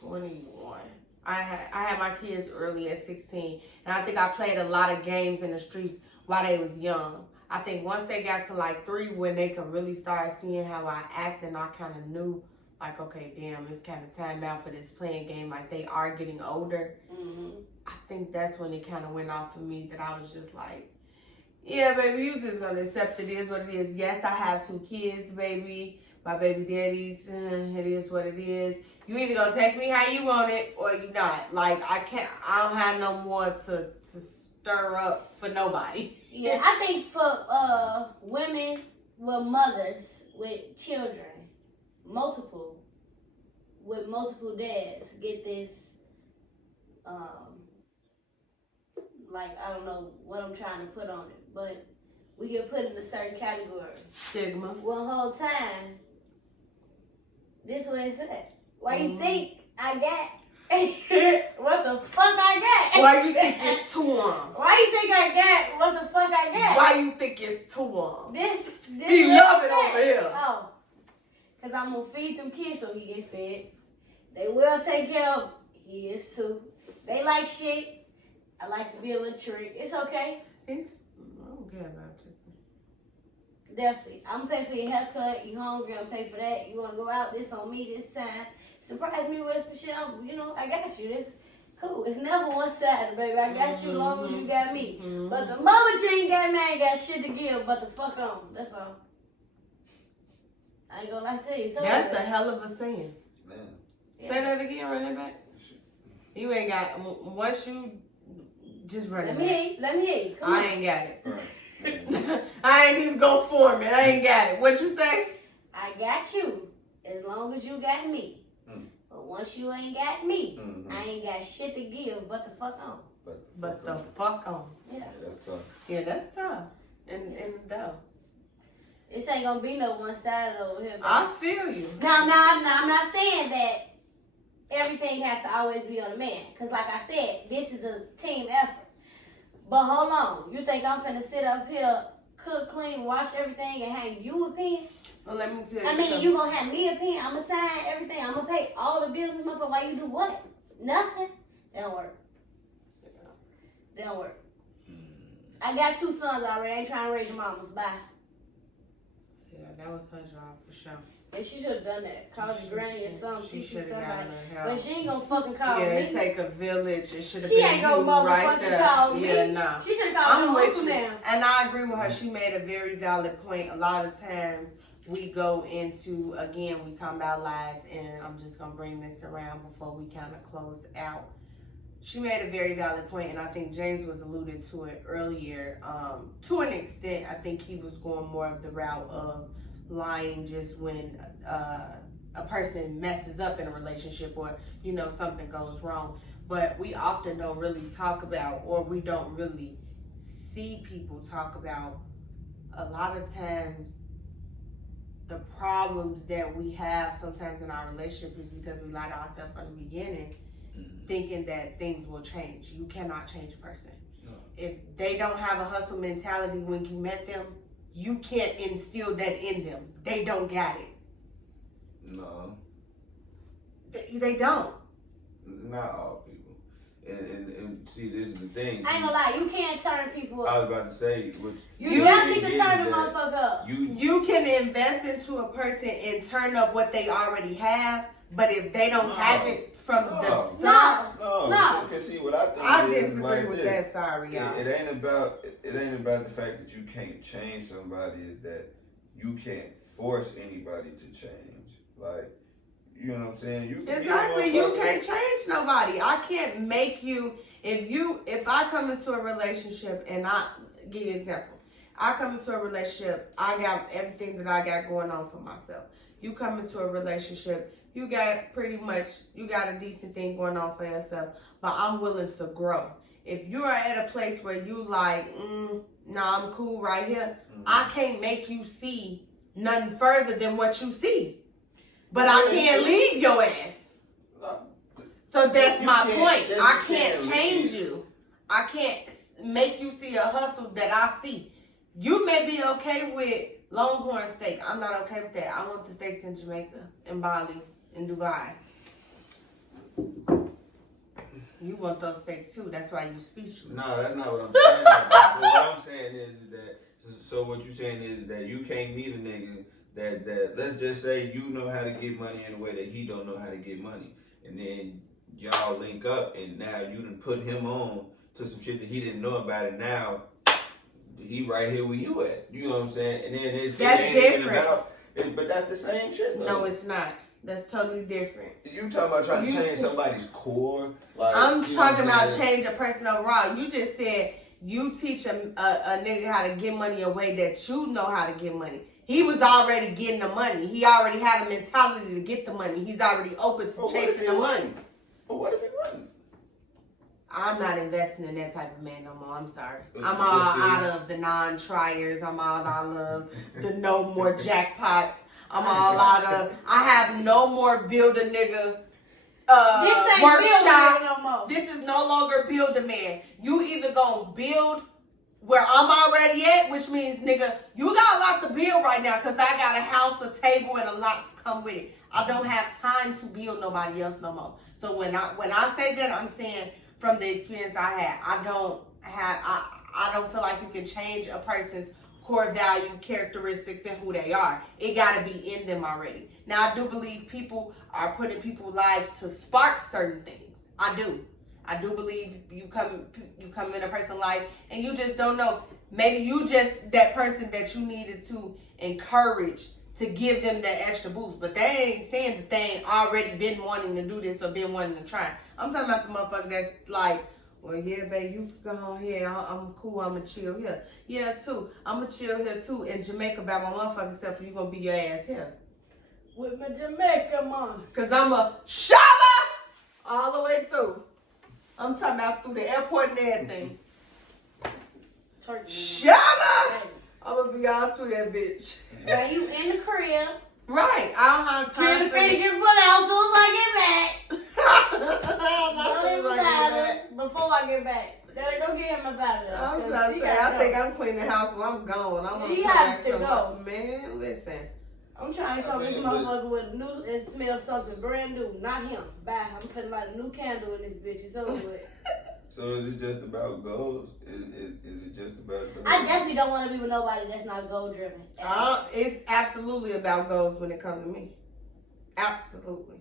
21. I had my kids early at 16, and I think I played a lot of games in the streets while they was young. I think once they got to like 3, when they could really start seeing how I act, and I kind of knew, like, okay, damn, it's kind of time out for this playing game. Like, they are getting older. Mm-hmm. I think that's when it kind of went off for me, that I was just like, yeah, baby, you just gonna accept it is what it is. Yes, I have 2 kids, baby. My baby daddies, it is what it is. You either gonna take me how you want it or you not. Like, I don't have no more to stir up for nobody. Yeah, I think for women with mothers, with children, multiple dads, get this, like, I don't know what I'm trying to put on it, but we get put in a certain category. Stigma. One whole time, this way it's at. Why you think I got What the fuck I got? Why you think it's too long? Why you think I got what the fuck I got? Why you think it's too long? This He love it over here. Oh. Because I'm going to feed them kids so he get fed. They will take care of him. He is too. They like shit. I like to be a little trick. It's okay. I don't care about you. Definitely. I'm going to pay for your haircut. You hungry, I'm going to pay for that. You want to go out, this on me this time. Surprise me with some shit. I got you. This cool. It's never one-sided, baby. I got you as long as you got me. But the moment you ain't got me, I ain't got shit to give but the fuck on. That's all. I ain't gonna lie to you. That's a hell of a saying. Man. Yeah. Say that again, run it back. You ain't got, once you just run it back. Let me hear you. Come I on. ain't got it. Right. I ain't even go for it. I ain't got it. What you say? I got you as long as you got me. But once you ain't got me, I ain't got shit to give but the fuck on. But the fuck on. Yeah. That's tough. Yeah, that's tough. And though. This ain't gonna be no one-sided over here. Baby. I feel you. No, I'm not saying that everything has to always be on the man. Because like I said, this is a team effort. But hold on. You think I'm finna sit up here, cook, clean, wash everything, and hang you a pen? Well, let me tell you I mean, something. you gonna have me a pen. I'm gonna sign everything. I'm gonna pay all the bills, motherfucker. Why you do what? Nothing. That don't work. That don't work. I got 2 sons already. I ain't trying to raise your mamas. Bye. Yeah, that was her job for sure. And she should have done that. Called your granny or something. She Teach you should have somebody. gotten her help. But she ain't gonna fucking call Yeah, me. it take a village. It should have She been ain't gonna you right motherfucking there. call me. Yeah, nah. She should have called I'm her with uncle you. now. And I agree with her. She made a very valid point. A lot of times we go into, again, we talking about lies, and I'm just going to bring this around before we kind of close out. She made a very valid point, and I think James was alluding to it earlier. To an extent, I think he was going more of the route of lying just when a person messes up in a relationship or, something goes wrong. But we often don't really talk about, or we don't really see people talk about, a lot of times the problems that we have sometimes in our relationship is because we lie to ourselves from the beginning, thinking that things will change. You cannot change a person. No. If they don't have a hustle mentality when you met them, you can't instill that in them. They don't got it. No. They don't. Not all people. And see, this is the thing. I ain't gonna lie, you can't turn people up. I was about to say, which you definitely can turn the motherfucker up. You can invest into a person and turn up what they already have, but if they don't have it from the start, no. You can see what I think. I disagree with that. Sorry, y'all. It ain't about the fact that you can't change somebody. Is that you can't force anybody to change. Like, you know what I'm saying? Exactly. You can't change nobody. I can't make you. If I come into a relationship and I give you an example. I come into a relationship, I got everything that I got going on for myself. You come into a relationship, you got a decent thing going on for yourself, but I'm willing to grow. If you are at a place where you like, nah, I'm cool right here, I can't make you see nothing further than what you see. But I can't leave your ass. So that's my point. I can't change you. I can't make you see a hustle that I see. You may be okay with Longhorn steak. I'm not okay with that. I want the steaks in Jamaica, in Bali, in Dubai. You want those steaks too. That's why you speechless. No, that's not what I'm saying. What I'm saying is that, so what you're saying is that you can't meet a nigga that let's just say you know how to get money in a way that he don't know how to get money. And then y'all link up and now you done put him on to some shit that he didn't know about, and now he right here where you at. You know what I'm saying? And then that's different. But that's the same shit though. No, it's not. That's totally different. You talking about trying to change somebody's core? Like, I'm talking about change a person overall. You just said you teach a nigga how to get money a way that you know how to get money. He was already getting the money. He already had a mentality to get the money. He's already open to chasing the money. But what if he wasn't? I'm not investing in that type of man no more. I'm sorry. I'm all out of the non-triers. I'm all out of the no more jackpots. I'm all out of, I have no more build a nigga This ain't workshops. build no more. This is no longer build a man. You either gonna build where I'm already at, which means, nigga, you got a lot to build right now because I got a house, a table, and a lot to come with it. I don't have time to build nobody else no more. So when I say that, I'm saying from the experience I had, I don't feel like you can change a person's core value, characteristics, and who they are. It gotta be in them already. Now I do believe people are putting people's lives to spark certain things. I do believe you come in a person's life and you just don't know. Maybe you just that person that you needed to encourage to give them that extra boost. But they ain't saying that they ain't already been wanting to do this or been wanting to try. I'm talking about the motherfucker that's like, well, yeah, babe, you go on here. I'm cool. I'm going to chill here. Yeah, too. I'm going to chill here, too. In Jamaica by my motherfucking self, you going to be your ass here. With my Jamaica, man. Because I'm a shabba all the way through. I'm talking about through the airport and everything. Shabba! I'm going to be all through that bitch. Now you in the crib. Right. I don't have time Can't finna get put out soon as I get back. Before I get back. Daddy, go get him up out of there. I was about to say, I think I'm cleaning the house while I'm gone. I'm gonna He come has back to to go. Man, listen. I'm trying to come this motherfucker with a new and smell something brand new. Not him. Bye. I'm finna light a new candle in this bitch. It's over with. So is it just about goals? Is it just about goals? I definitely don't want to be with nobody that's not goal driven. It's absolutely about goals when it comes to me. Absolutely.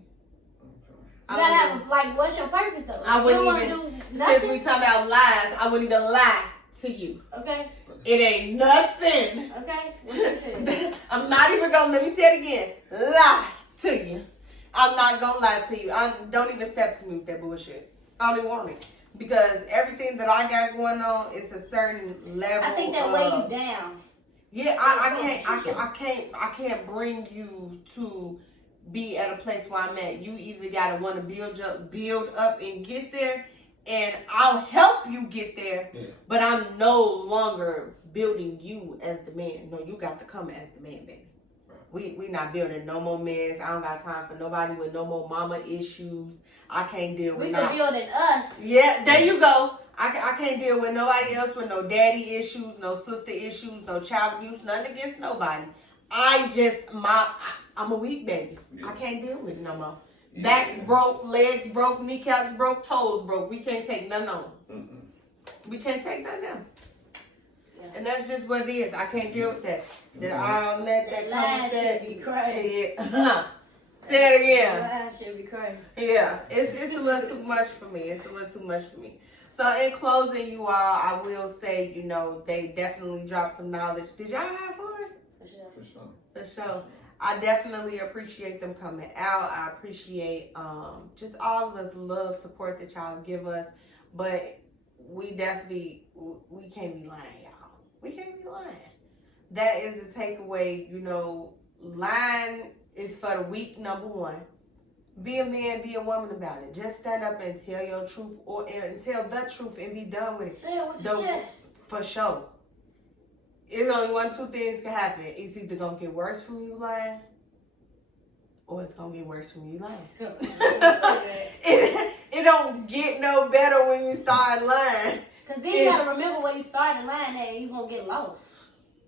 You gotta have, like, what's your purpose though? I wouldn't you even, do nothing? since we talking about lies, I wouldn't even lie to you. Okay. It ain't nothing. Okay. What you said? I'm not even gonna, let me say it again, lie to you. I'm not gonna lie to you. Don't even step to me with that bullshit. I don't even want it. Because everything that I got going on is a certain level. I think that weigh you down. Yeah, I can't bring you to be at a place where I'm at. You either gotta want to build up and get there, and I'll help you get there. Yeah. But I'm no longer building you as the man. No, you got to come as the man, baby. Right. We not building no more mess. I don't got time for nobody with no more mama issues. I can't deal with. We can build in us. Yeah, there you go. I can't deal with nobody else with no daddy issues, no sister issues, no child abuse, nothing against nobody. I'm a weak baby. Yeah. I can't deal with it no more. Yeah. Back broke, legs broke, kneecaps broke, toes broke. We can't take nothing on. We can't take nothing on. Yeah. And that's just what it is. I can't deal with that. That I'll let that come with that. Should be crazy. Say it again. That should be crazy. Yeah, it's a little too much for me. It's a little too much for me. So in closing, you all, I will say, they definitely dropped some knowledge. Did y'all have fun? For sure. I definitely appreciate them coming out. I appreciate just all of the love, support that y'all give us. But we can't be lying, y'all. We can't be lying. That is the takeaway. Lying is for the weak, number one. Be a man, be a woman about it. Just stand up and tell your truth and tell the truth and be done with it. Say it with your chest. For sure. It's only two things can happen. It's either going to get worse from you lying, or it's going to get worse from you lying. It don't get no better when you start lying. Because then you got to remember where you started lying at, and you're going to get lost.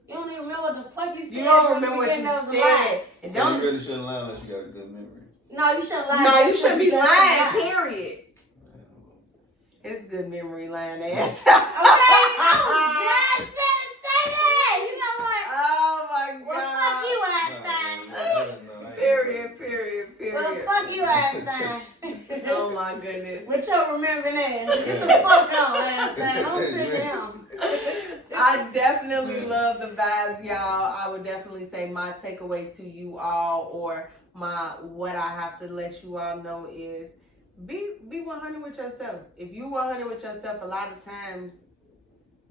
You don't even remember what the fuck you said. You don't remember what you said. And so you really shouldn't lie unless you got a good memory. No, you shouldn't lie. No, you shouldn't be lying, period. It's good memory lying ass. Okay, I was just say that. You know what? Oh my God. Well, fuck you, Einstein. Period. Well, fuck you, Einstein. Oh my goodness. With your remembering ass. Get the fuck on, Einstein. Don't sit down. I definitely love the vibes, y'all. I would definitely say my takeaway to you all, or what I have to let you all know is be 100 with yourself. If you 100 with yourself, a lot of times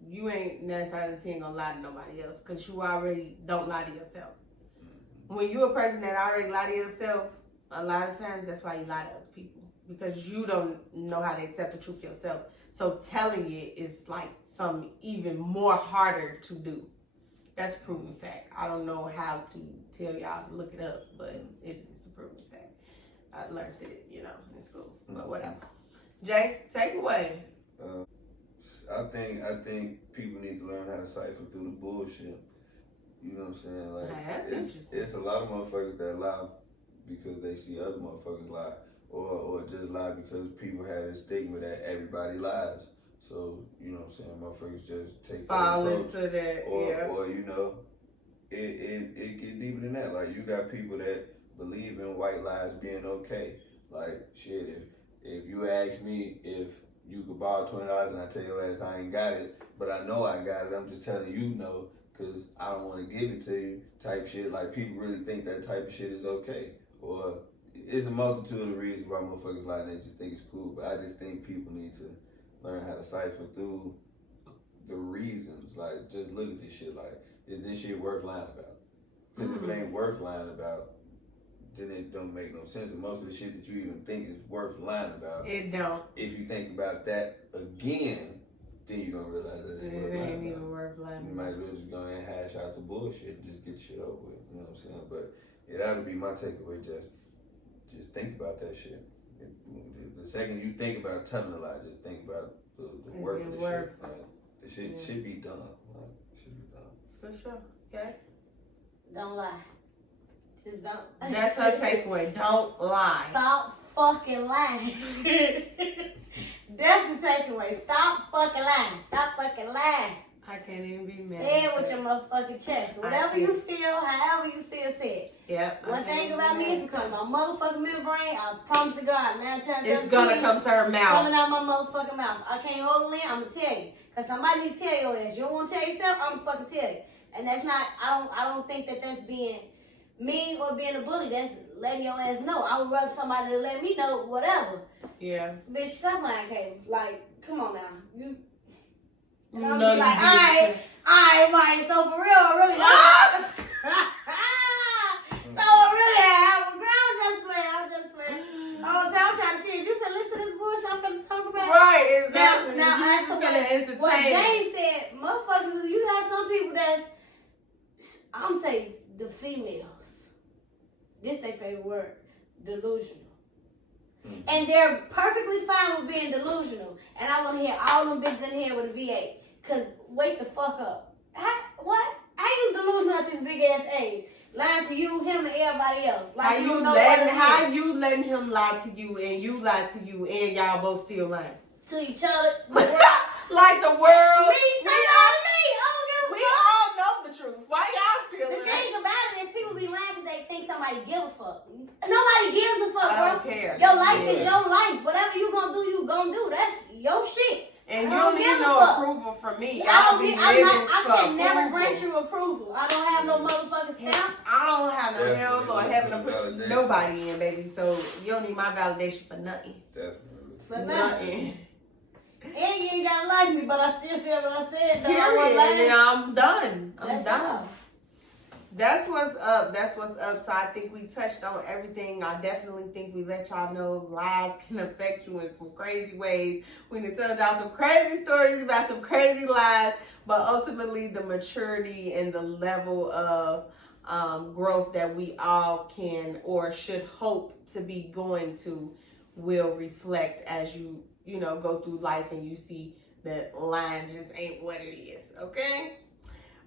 you ain't 9 out of 10 gonna lie to nobody else, because you already don't lie to yourself. When you're a person that already lie to yourself, a lot of times that's why you lie to other people, because you don't know how to accept the truth yourself. So telling it is like something even more harder to do. That's a proven fact. I don't know how to tell y'all to look it up, but it is a proven fact. I learned it, you know, in school. But whatever. Jay, take away. I think people need to learn how to cipher through the bullshit. You know what I'm saying? Like, That's interesting. it's a lot of motherfuckers that lie because they see other motherfuckers lie, or just lie because people have this stigma that everybody lies. So you know what I'm saying? Motherfuckers just take Fall that into that, or you know, it get deeper than that. Like you got people that believe in white lies being okay. Like shit, if you ask me if you could borrow $20 and I tell your ass I ain't got it, but I know I got it, I'm just telling you no, cause I don't want to give it to you type shit. Like people really think that type of shit is okay. Or it's a multitude of reasons why motherfuckers lie and they just think it's cool. But I just think people need to learn how to cipher through the reasons. Like just look at this shit like, is this shit worth lying about? Because if it ain't worth lying about, then it don't make no sense. And most of the shit that you even think is worth lying about, it don't. If you think about that again, then you're gonna realize that it's worth It lying ain't about. even worth lying. You might as well just go ahead and hash out the bullshit and just get shit over with. You know what I'm saying? But yeah, that would be my takeaway. Just think about that shit. The second you think about telling a lie, just think about the worth of the shit. Like, the shit should be done. Like, it should be done. For sure. Okay. Don't lie. Just don't. That's her takeaway. Don't lie. Stop fucking lying. That's the takeaway. Stop fucking lying. Stop fucking lying. I can't even be mad. Say it with your motherfucking chest. Whatever you feel, however you feel, say it. Yep. One thing about me, if it comes to my motherfucking membrane, I promise to God, 9 times it's gonna come to her it's mouth. coming out my motherfucking mouth. I can't hold it in. I'm gonna tell you, cause somebody need to tell your ass. You don't want to tell yourself, I'm gonna fucking tell you. And that's not. I don't think that that's being mean or being a bully. That's letting your ass know. I would rather somebody to let me know whatever. Yeah. Bitch, stop lying, Kaylah. Like, come on now. You. And You I'm know be like, you alright, Myia, so for real, I really so I'm just playing. Oh, so I'm trying to see, is you finna listen to this bullshit I'm finna talk about? Right, exactly. Now You as to finna entertain what it. James said, motherfuckers, you got some people that, I'm saying, the females, this their favorite word, delusional. Mm-hmm. And they're perfectly fine with being delusional. And I want to hear all them bitches in here with a V8. Because wake the fuck up. What? How you delusional at this big ass age? Lying to you, him, and everybody else. Like how you you letting him lie to you and you lie to you and y'all both still lying? To each other. Like the world. We all know the truth. Why y'all still lying? The thing about it is people be lying because they think somebody give a fuck. Nobody gives a fuck, I bro. don't care. Your life is your life. Whatever you gonna do, you gonna do. That's your shit. And you don't need no approval from me. I can never grant you approval. I don't have no motherfucking stamp. I don't have no Definitely. hell or heaven to put nobody in, baby. So you don't need my validation for nothing. Definitely. For nothing. And you ain't gotta like me, but I still said what I said. Period. And I'm done. I'm done. All. That's what's up. That's what's up. So I think we touched on everything. I definitely think we let y'all know lies can affect you in some crazy ways. We done told y'all some crazy stories about some crazy lies, but ultimately the maturity and the level of growth that we all can or should hope to be going to will reflect as you go through life and you see that lying just ain't what it is. Okay?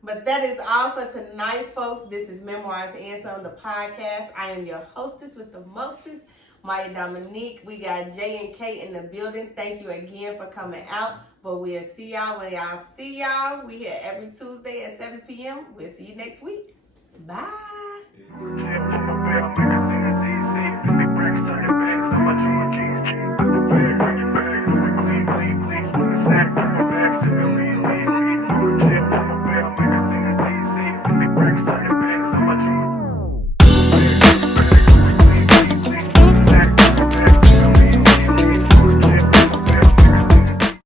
But that is all for tonight, folks. This is Memoirs and Some, the podcast. I am your hostess with the mostest, Myia Dominique. We got Jay and Kay in the building. Thank you again for coming out. But we'll see y'all when y'all see y'all. We here every Tuesday at 7 p.m. We'll see you next week. Bye.